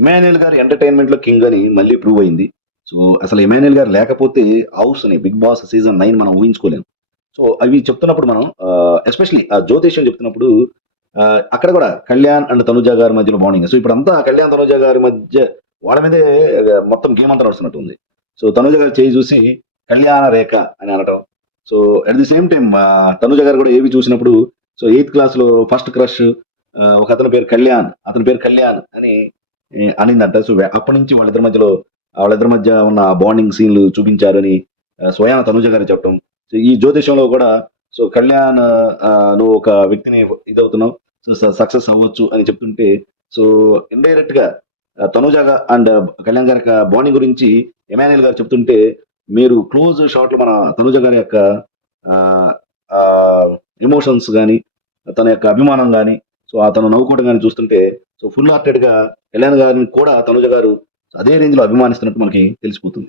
ఇమాన్యుయల్ గారు ఎంటర్టైన్మెంట్ లో కింగ్ అని మళ్ళీ ప్రూవ్ అయింది. సో అసలు ఇమాన్యుయల్ గారు లేకపోతే హౌస్ ని బిగ్ బాస్ సీజన్ 9 మనం ఊహించుకోలేము. సో అవి చెప్తున్నప్పుడు మనం ఎస్పెషలీ ఆ జ్యోతిష్యం చెప్తున్నప్పుడు అక్కడ కూడా కళ్యాణ్ అండ్ తనుజ గారి మధ్యలో బాండింగ్. సో ఇప్పుడంతా కళ్యాణ్ తనుజ గారి మధ్య వాళ్ళ మీదే మొత్తం గేమ్ అంతా నడుస్తున్నట్టు ఉంది. సో తనుజ గారు చేయి చూసి కళ్యాణ రేఖ అని అనటం. So at the same time Tanuja గారు కూడా ఏవి చూసినప్పుడు సో ఎయిత్ క్లాస్ లో ఫస్ట్ క్రష్ ఒక అతని పేరు కళ్యాణ్ అని అనిందంట. సో అప్పటి నుంచి వాళ్ళిద్దరి మధ్య ఉన్న బాండింగ్ సీన్లు చూపించారు అని స్వయాన తనుజ గారు చెప్పడం. సో ఈ జ్యోతిషంలో కూడా సో కళ్యాణ్ నువ్వు ఒక వ్యక్తిని ఇదవుతున్నావు, సో సక్సెస్ అవ్వచ్చు అని చెప్తుంటే సో ఇండైరెక్ట్ గా తనుజ అండ్ కళ్యాణ్ గారి యొక్క బాండింగ్ గురించి ఎమాన్యుయల్ గారు చెప్తుంటే మీరు క్లోజ్ షాట్ లో మన తనుజ గారి యొక్క ఎమోషన్స్ కానీ తన యొక్క అభిమానం కానీ సో అతను నవ్వుకోవడం కానీ చూస్తుంటే సో ఫుల్ హార్టెడ్ గా కళ్యాణ్ గారిని కూడా తనుజ గారు అదే రేంజ్ లో అభిమానిస్తున్నట్టు మనకి తెలిసిపోతుంది.